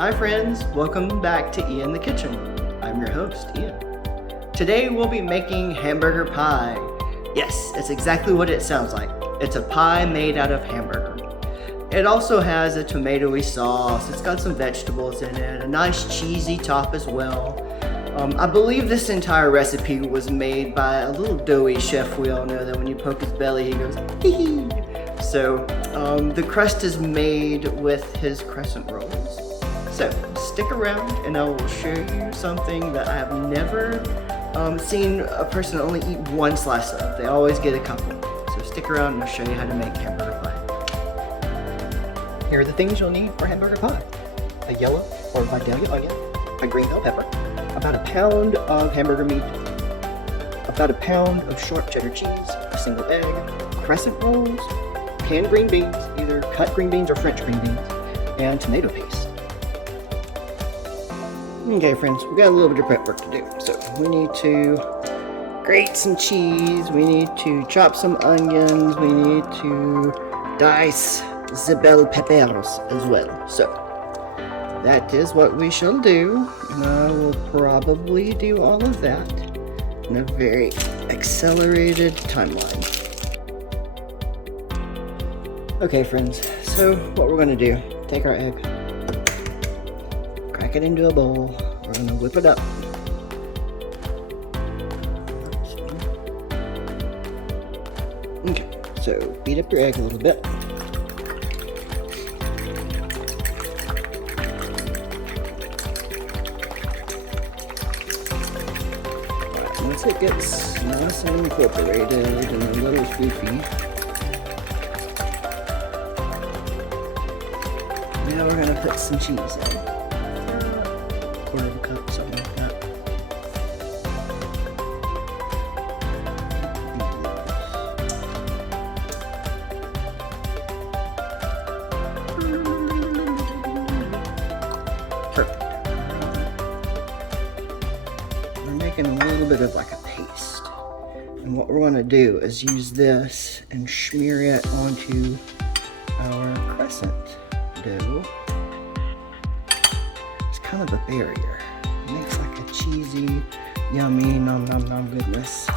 Hi friends, welcome back to Ian the Kitchen. I'm your host, Ian. Today we'll be making hamburger pie. Yes, it's exactly what it sounds like. It's a pie made out of hamburger. It also has a tomatoey sauce, it's got some vegetables in it, a nice cheesy top as well. I believe this entire recipe was made by a little doughy chef we all know that when you poke his belly he goes hee hee. So the crust is made with his crescent rolls. So stick around and I will show you something that I have never seen a person only eat one slice of. They always get a couple. So stick around and I'll show you how to make hamburger pie. Here are the things you'll need for hamburger pie. A yellow or Vidalia onion, a green bell pepper, about a pound of hamburger meat, about a pound of sharp cheddar cheese, a single egg, crescent rolls, canned green beans, either cut green beans or French green beans, and tomato paste. Okay friends, we got a little bit of prep work to do. So we need to grate some cheese, we need to chop some onions, we need to dice the bell peppers as well. So that is what we shall do, and I will probably do all of that in a very accelerated timeline. Okay friends, so what we're going to do, take our egg, crack it into a bowl, we're going to whip it up. Okay, so beat up your egg a little bit. Once it gets nice and incorporated and a little floofy, now we're going to put some cheese in. Quarter of a cup, something like that. Perfect. We're making a little bit of like a paste. And what we're going to do is use this and smear it onto our crescent dough. It's kind of a barrier. It makes like a cheesy, yummy, nom nom nom goodness. I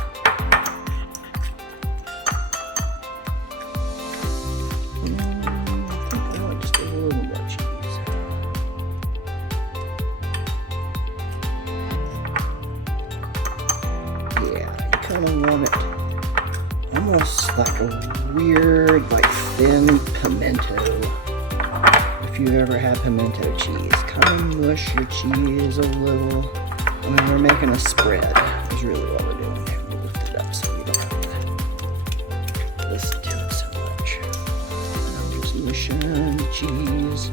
think I want just a little more cheese. Yeah, you kind of want it almost like a weird, like thin pimento. If you ever had pimento cheese, kind of mush your cheese a little. I mean, we're making a spread, is really what we're doing here. We'll lift it up so we don't have to listen to it so much. I'm just mushing the cheese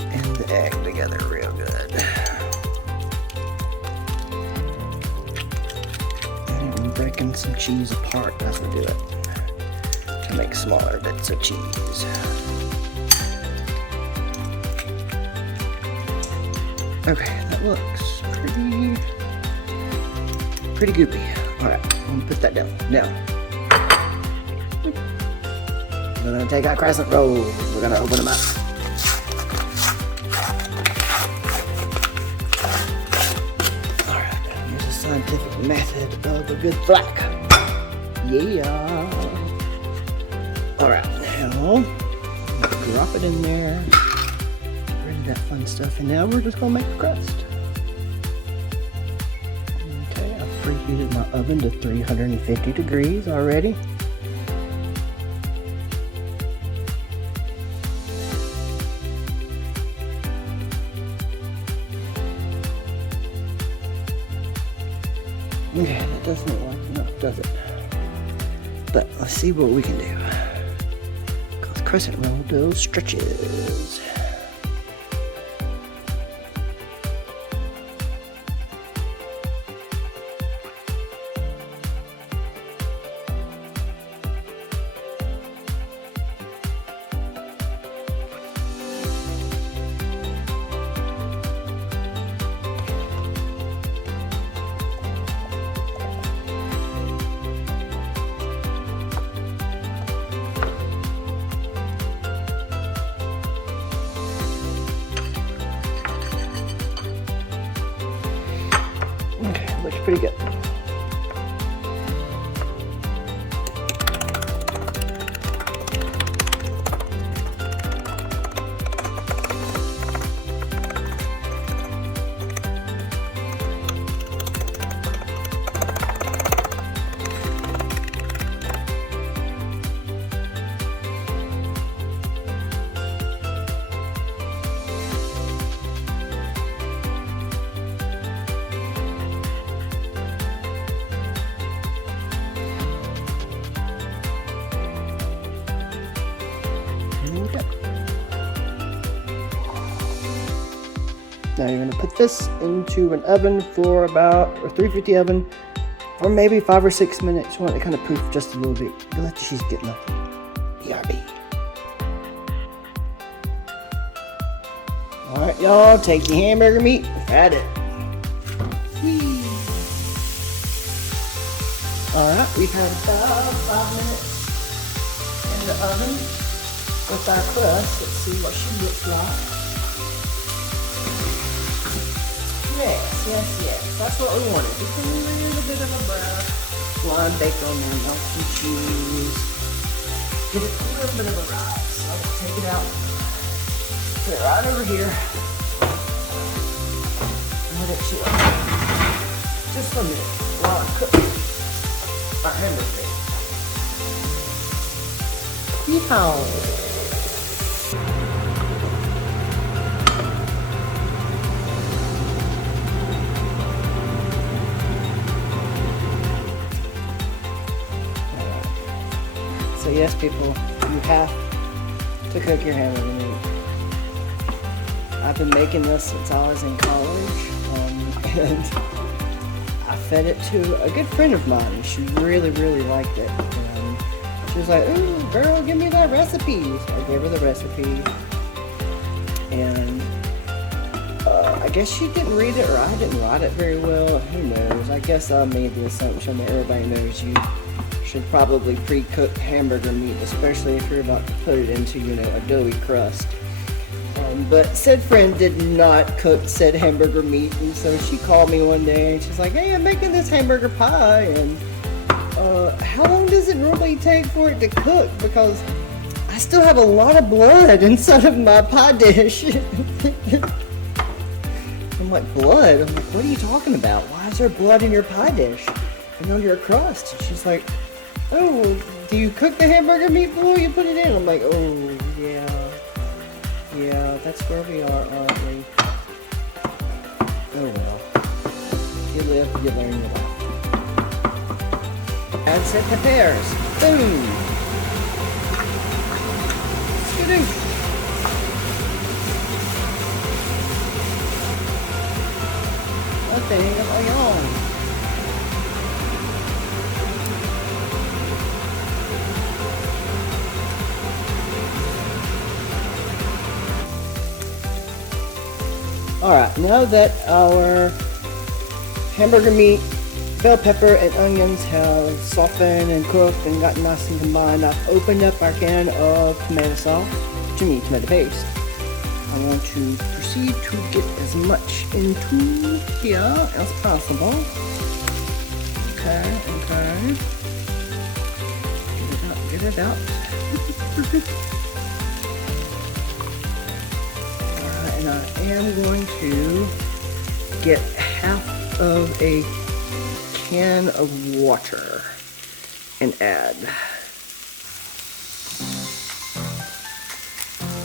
and the egg together real good. And even breaking some cheese apart as we do it to make smaller bits of cheese. Okay, that looks pretty goopy. Alright, I'm gonna put that down. Now, we're gonna take our crescent rolls. We're gonna open them up. Alright, here's a scientific method of a good flack. Yeah. Alright, now, drop it in there. That fun stuff, and now we're just gonna make the crust. Okay, I've preheated my oven to 350 degrees already. Okay, that doesn't look like enough, does it? But let's see what we can do. Because crescent roll dough stretches. pretty good. Now you're going to put this into an oven for about, or 350 oven, for maybe 5 or 6 minutes. You want it to kind of proof just a little bit. You let the cheese get nothing. BRB. Alright, y'all, take your hamburger meat, add it. Alright, we've had about 5 minutes in the oven with our crust. Let's see what she looks like. Yes. That's what we wanted. Just a little bit of a brown. Lime bacon and melt some cheese. Give it a little bit of a rise. So I'll take it out. Put it right over here. And let it chill. Just for a minute while I cook our hamburger. Yeehaw! So yes, people, you have to cook your hamburger meat. I've been making this since I was in college, and I fed it to a good friend of mine, and she really liked it. And she was like, "Ooh, girl, give me that recipe." So I gave her the recipe, and I guess she didn't read it, or I didn't write it very well. Who knows? I guess I made the assumption that everybody knows you should probably pre-cook hamburger meat, especially if you're about to put it into, a doughy crust. But said friend did not cook said hamburger meat, and so she called me one day and she's like, "Hey, I'm making this hamburger pie, and how long does it normally take for it to cook? Because I still have a lot of blood inside of my pie dish." I'm like, "Blood?" I'm like, "What are you talking about? Why is there blood in your pie dish and on your crust?" And she's like, "Oh, do you cook the hamburger meat before you put it in?" I'm like, "Oh, yeah, that's where we are, aren't we?" Oh well. You live, you learn, you live. Add said peppers. Boom. Skidoo. A thing of onion. Alright, now that our hamburger meat, bell pepper, and onions have softened and cooked and gotten nice and combined, I've opened up our can of tomato tomato paste. I want to proceed to get as much into here as possible. Okay. Get it out. And I am going to get half of a can of water and add.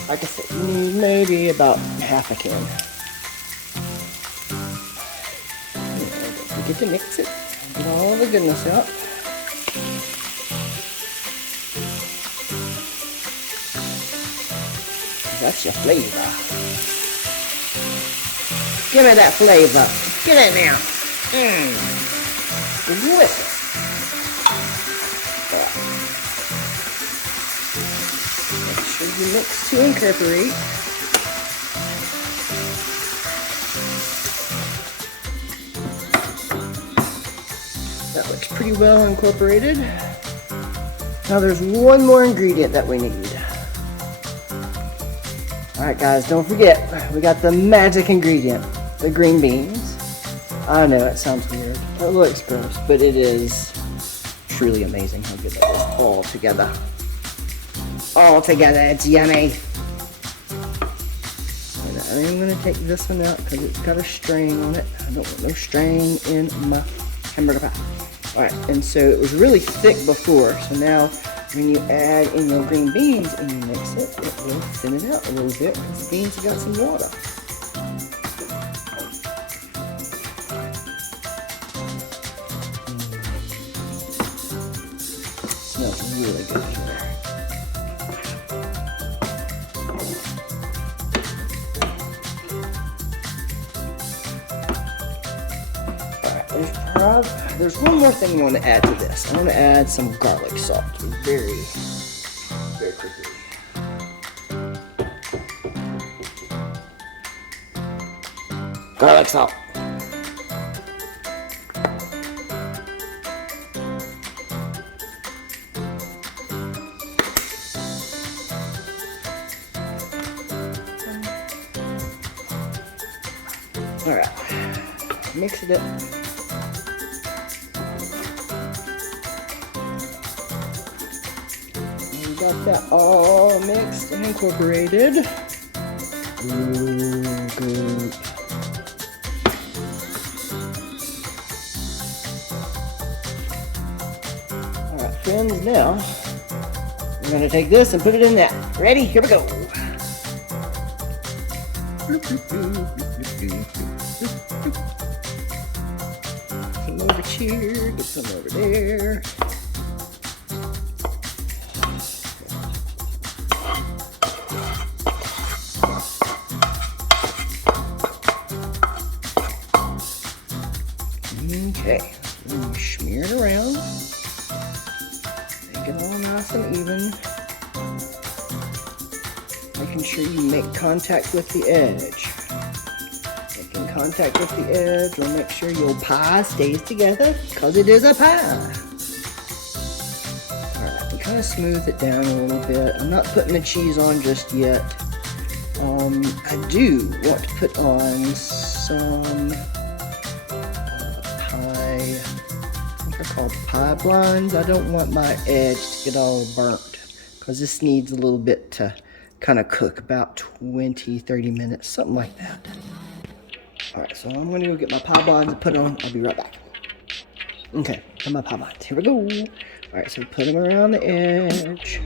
Like I said, you need maybe about half a can. Don't forget to mix it. Get all the goodness out. That's your flavor. Give me that flavor. Get it now. Delicious. Make sure you mix to incorporate. That looks pretty well incorporated. Now there's one more ingredient that we need. Alright guys, don't forget, we got the magic ingredient, the green beans. I know, it sounds weird. It looks gross, but it is truly amazing how good that is all together. All together, it's yummy. And I'm gonna take this one out because it's got a strain on it. I don't want no strain in my hamburger pie. All right, and so it was really thick before, so now when you add in your green beans and you mix it, it will thin it out a little bit because the beans have got some water. Smells really good in there. There's one more thing I want to add to this. I want to add some garlic salt. Very quickly. Garlic salt. All right, mix it up. Got that all mixed and incorporated. Ooh, good. Alright, friends, now I'm going to take this and put it in that. Ready? Here we go. Some over here, get some over there. Okay, then you smear it around, make it all nice and even, making sure you make contact with the edge. Making contact with the edge will make sure your pie stays together, because it is a pie. Alright, you kind of smooth it down a little bit. I'm not putting the cheese on just yet. I do want to put on some called pie blinds. I don't want my edge to get all burnt because this needs a little bit to kind of cook, about 20-30 minutes, something like that. All right, so I'm going to go get my pie blinds and put on. I'll be right back. Okay, got my pie blinds. Here we go. All right, so put them around the edge.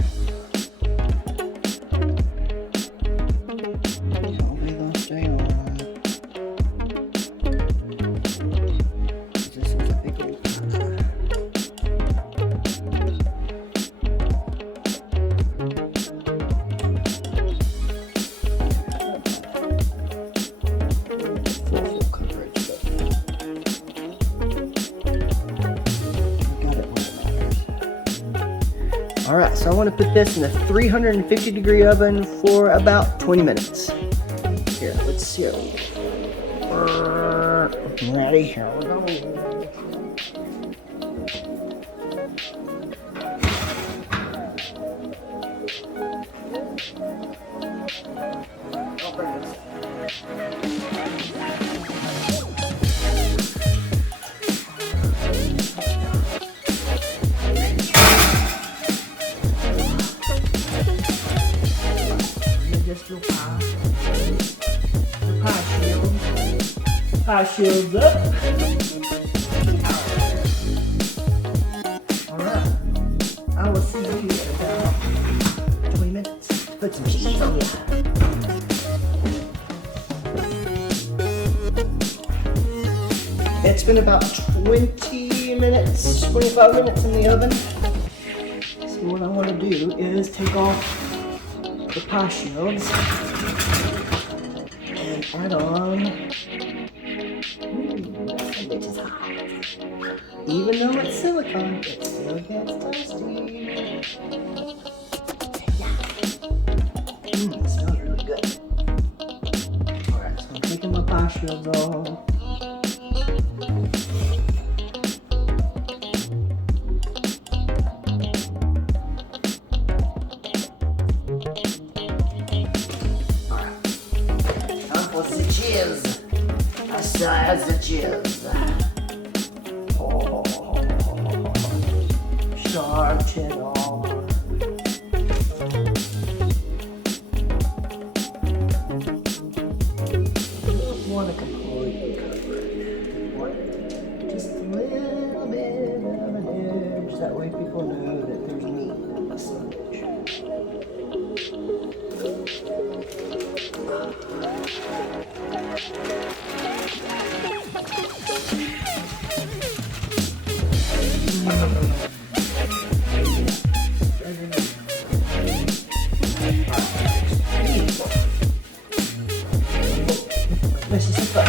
Hopefully they'll stay on. This is a big old pie. All right, so I want to put this in a 350-degree oven for about 20 minutes. Here, let's see. Ready? Here we go. Pie shields up. Alright. I will see you in about 20 minutes. Put some cheese on you. It's been about 20 minutes, 25 minutes in the oven. So what I want to do is take off the pie shields and add on. Which is hot. Even though it's silicone, it still gets toasty. It smells really good. Alright, so I'm taking my pie shields off. Alright. Time for the cheese. I still have the cheese. dark it all. Don't want to completely cover it. Want just a little bit of an edge. That way people know that there's meat in the sandwich. This is fun.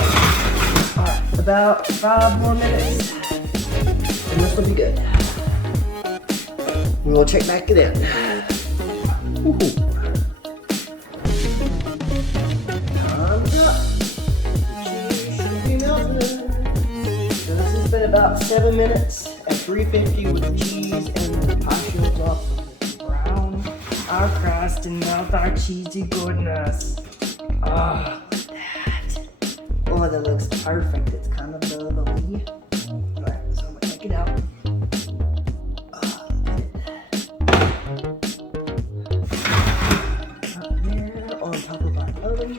Alright, about 5 more minutes, and this will be good. We will check back then. Woohoo. Time's up. Cheese should be melting. So this has been about 7 minutes at 350 with the cheese and the pie shields off. Brown our crust and melt our cheesy goodness. Oh, that. Oh, that looks perfect. It's kind of bubbly. Alright, so I'm gonna take it out. Up there on top of our oven.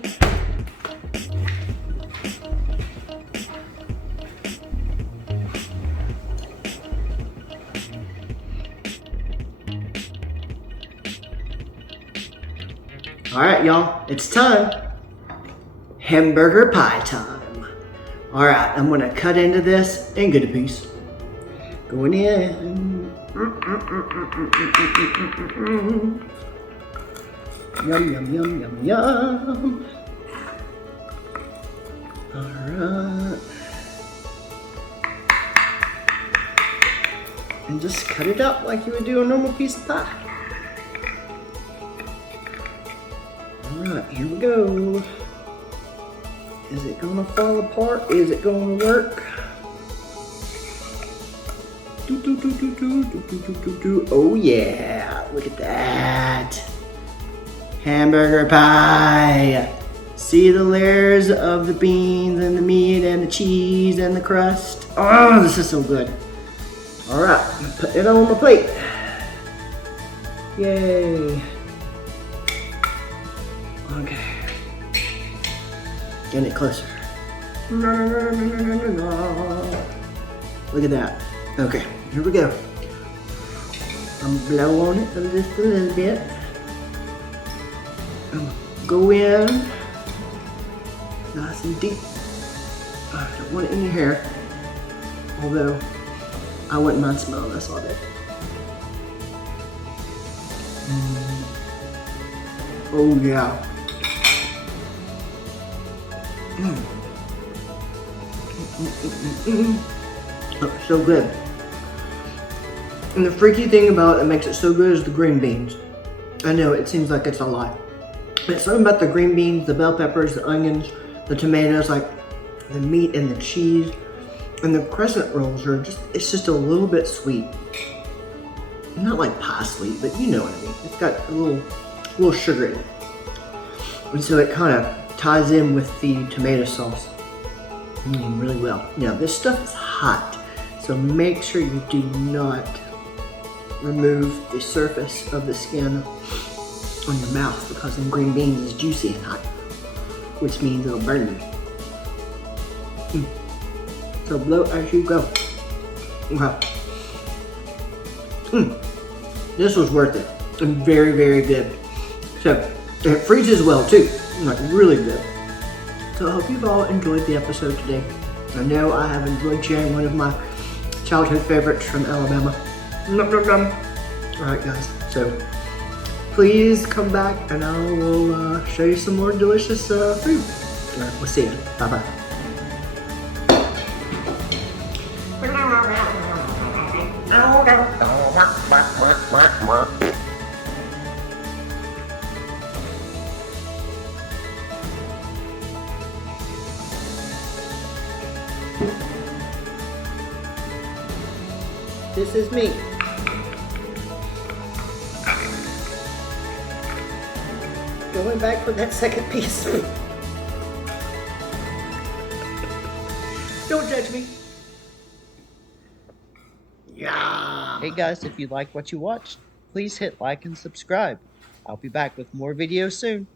Alright, y'all, it's time. Hamburger pie time. Alright, I'm gonna cut into this and get a piece. Going in. Yum, yum, yum, yum, yum. Alright. And just cut it up like you would do a normal piece of pie. Alright, here we go. Is it gonna fall apart? Is it gonna work? Oh yeah, look at that. Hamburger pie. See the layers of the beans and the meat and the cheese and the crust. Oh, this is so good. Alright, put it on my plate. Yay. Okay. Getting it closer. Look at that. Okay, here we go. I'm gonna blow on it just a little bit. Go in. Nice and deep. I don't want it in your hair. Although, I wouldn't mind smelling this all day. Oh yeah. Oh, so good. And the freaky thing about it that makes it so good is the green beans. I know it seems like it's a lot. But something about the green beans, the bell peppers, the onions, the tomatoes, like the meat and the cheese, and the crescent rolls are just, it's just a little bit sweet. Not like pie sweet, but you know what I mean. It's got a little sugar in it. And so it kind of ties in with the tomato sauce really well. Now this stuff is hot, so make sure you do not remove the surface of the skin on your mouth, because then green beans is juicy and hot, which means it'll burn you. So blow as you go. Okay. This was worth it. And very, very good. So it freezes well too, like really good. So I hope you've all enjoyed the episode today. I know I have enjoyed sharing one of my childhood favorites from Alabama. Alright guys, so please come back and I will show you some more delicious food. Alright, we'll see you. Bye bye. This is me. Going back for that second piece. Don't judge me. Yeah. Hey guys, if you like what you watched, please hit like and subscribe. I'll be back with more videos soon.